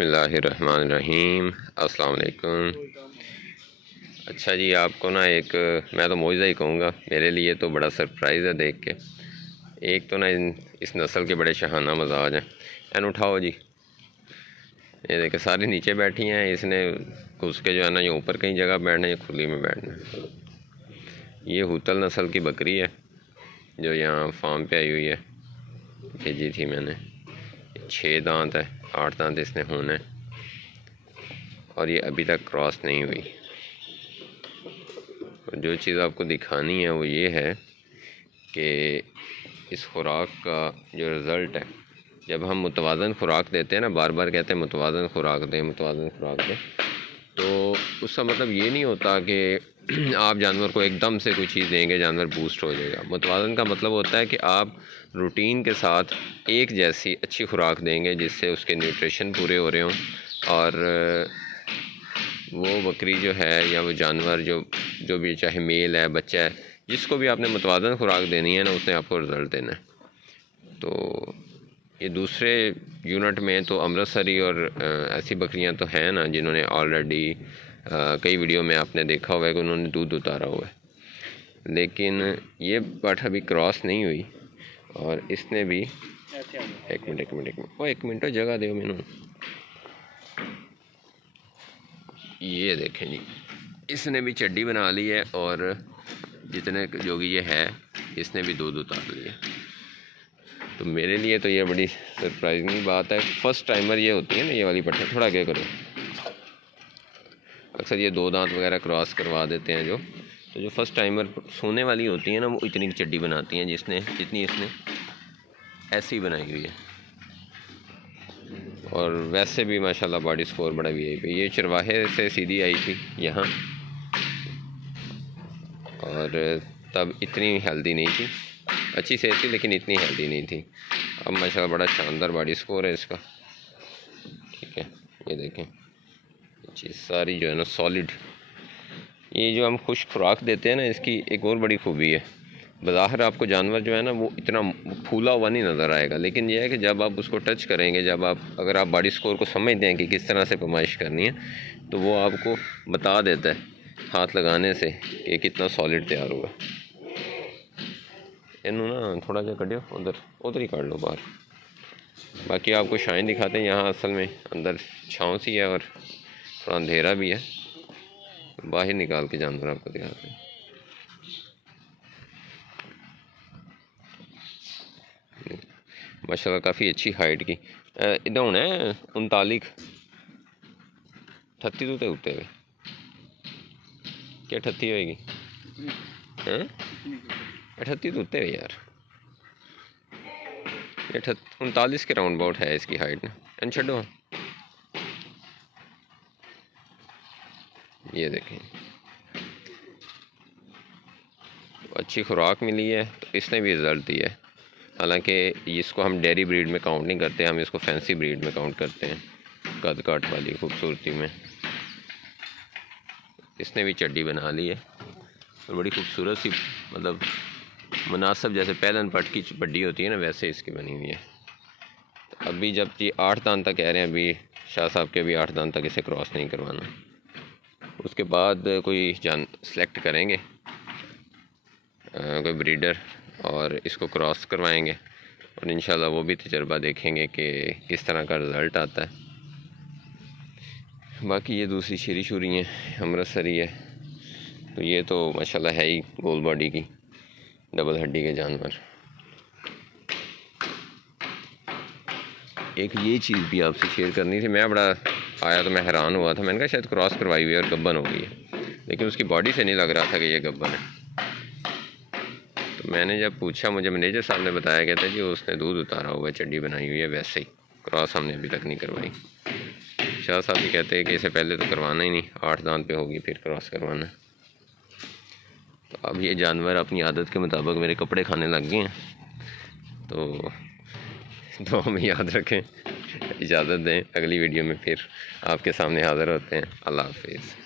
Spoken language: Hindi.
बिस्मिल्लाहिर्रहमानिर्रहीम। अस्सलाम वालेकुम। अच्छा जी, आपको ना एक मैं तो मौजज़ा ही कहूँगा, मेरे लिए तो बड़ा सरप्राइज़ है देख के। एक तो ना इस नस्ल के बड़े शहाना मजाज हैं। एन उठाओ जी, ये देखे सारी नीचे बैठी हैं, इसने घुस के जो है ना ये ऊपर कहीं जगह बैठना है, खुली में बैठना है। ये हुतल नस्ल की बकरी है जो यहाँ फार्म पे आई हुई है, भेजी थी मैंने। 6 दांत है, 8 दांत इसने होने, और ये अभी तक क्रॉस नहीं हुई। और जो चीज़ आपको दिखानी है वो ये है कि इस खुराक का जो रिज़ल्ट है, जब हम मुतवाज़न खुराक देते हैं ना, बार बार कहते हैं मुतवाज़न खुराक दें, मुतवाज़न खुराक दें, तो उसका मतलब ये नहीं होता कि आप जानवर को एकदम से कोई चीज़ देंगे जानवर बूस्ट हो जाएगा। मुतवाज़न का मतलब होता है कि आप रूटीन के साथ एक जैसी अच्छी खुराक देंगे जिससे उसके न्यूट्रिशन पूरे हो रहे हों, और वो बकरी जो है या वो जानवर जो भी, चाहे मेल है बच्चा है, जिसको भी आपने मुतवाज़न खुराक देनी है ना, उसने आपको रिज़ल्ट देना है। तो ये दूसरे यूनिट में तो अमृतसरी और ऐसी बकरियां तो हैं ना जिन्होंने ऑलरेडी कई वीडियो में आपने देखा हुआ है कि उन्होंने दूध उतारा हुआ है, लेकिन ये बट अभी क्रॉस नहीं हुई। और इसने भी एक मिनट जगह दो मैनू। ये देखें जी, इसने भी चड्डी बना ली है, और जितने जो भी ये है इसने भी दूध उतार लिया। तो मेरे लिए तो ये बड़ी सरप्राइजिंग बात है। फर्स्ट टाइमर ये होती है ना, ये वाली पट्टी थोड़ा आगे करो, अक्सर ये 2 दांत वगैरह क्रॉस करवा देते हैं तो जो फर्स्ट टाइमर सोने वाली होती है ना, वो इतनी चड्डी बनाती हैं जितनी इसने ऐसी बनाई हुई है। और वैसे भी माशाल्लाह बॉडी स्कोर बड़ा भी है। ये चरवाहे से सीधी आई थी यहाँ, और तब इतनी हेल्दी नहीं थी, अच्छी सेहत थी लेकिन इतनी हेल्दी नहीं थी। अब माशाल्लाह बड़ा शानदार बॉडी स्कोर है इसका। ठीक है, ये देखें चीज़ सारी जो है ना सॉलिड। ये जो हम खुश खुराक देते हैं ना, इसकी एक और बड़ी खूबी है। बज़ाहिर आपको जानवर जो है ना वो इतना फूला हुआ नहीं नज़र आएगा, लेकिन यह है कि जब आप उसको टच करेंगे, अगर आप बॉडी स्कोर को समझते हैं कि किस तरह से पैमाइश करनी है, तो वो आपको बता देता है हाथ लगाने से कि कितना सॉलिड तैयार हुआ। इन्हों ना थोड़ा सा कटियो, उधर ही काट लो बाहर। बाकी आपको शाइन दिखाते हैं। यहाँ असल में अंदर छाँव सी है और थोड़ा अंधेरा भी है, बाहर निकाल के जानवर आपको दिखाते हैं। माशाल्लाह काफ़ी अच्छी हाइट की। इधर होना है 39 38 तो उत्ते हुए क्या 38 होएगी हैं? 38 तो उत्ते हुए यार, 39 के राउंड अबाउट है इसकी हाइट ना। इन छो, ये देखें अच्छी खुराक मिली है तो इसने भी रिज़ल्ट दिया है। हालांकि इसको हम डेयरी ब्रीड में काउंट नहीं करते, हम इसको फैंसी ब्रीड में काउंट करते हैं, कद काट वाली खूबसूरती में। इसने भी चड्डी बना ली है और बड़ी खूबसूरत सी, मतलब मुनासिब जैसे पहलन पट की चड्डी होती है ना, वैसे इसकी बनी हुई है। तो अभी जब ये 8 दांत तक कह रहे हैं, अभी शाह साहब के भी 8 दांत तक इसे क्रॉस नहीं करवाना। उसके बाद कोई जान सेलेक्ट करेंगे, कोई ब्रीडर, और इसको क्रॉस करवाएंगे, और इंशाल्लाह वो भी तजर्बा देखेंगे कि किस तरह का रिज़ल्ट आता है। बाकी ये दूसरी शेरी शूरी है, अमृतसरी है, तो ये तो माशाल्लाह है ही गोल बॉडी की, डबल हड्डी के जानवर। एक ये चीज़ भी आपसे शेयर करनी थी। मैं बड़ा आया तो मैं हैरान हुआ था, मैंने कहा शायद क्रॉस करवाई हुई है और गब्बन हो गई है, लेकिन उसकी बॉडी से नहीं लग रहा था कि ये गब्बन है। तो मैंने जब पूछा, मुझे मैनेजर साहब ने बताया गया था जी उसने दूध उतारा हुआ है, चड्डी बनाई हुई है, वैसे ही क्रॉस हमने अभी तक नहीं करवाई। शाह साहब भी कहते हैं कि इसे पहले तो करवाना ही नहीं, 8 दांत पे होगी फिर क्रॉस करवाना। तो अब ये जानवर अपनी आदत के मुताबिक मेरे कपड़े खाने लग गए हैं, तो हमें याद रखें, इजाज़त दें, अगली वीडियो में फिर आपके सामने हाज़िर होते हैं। अल्लाह हाफिज़।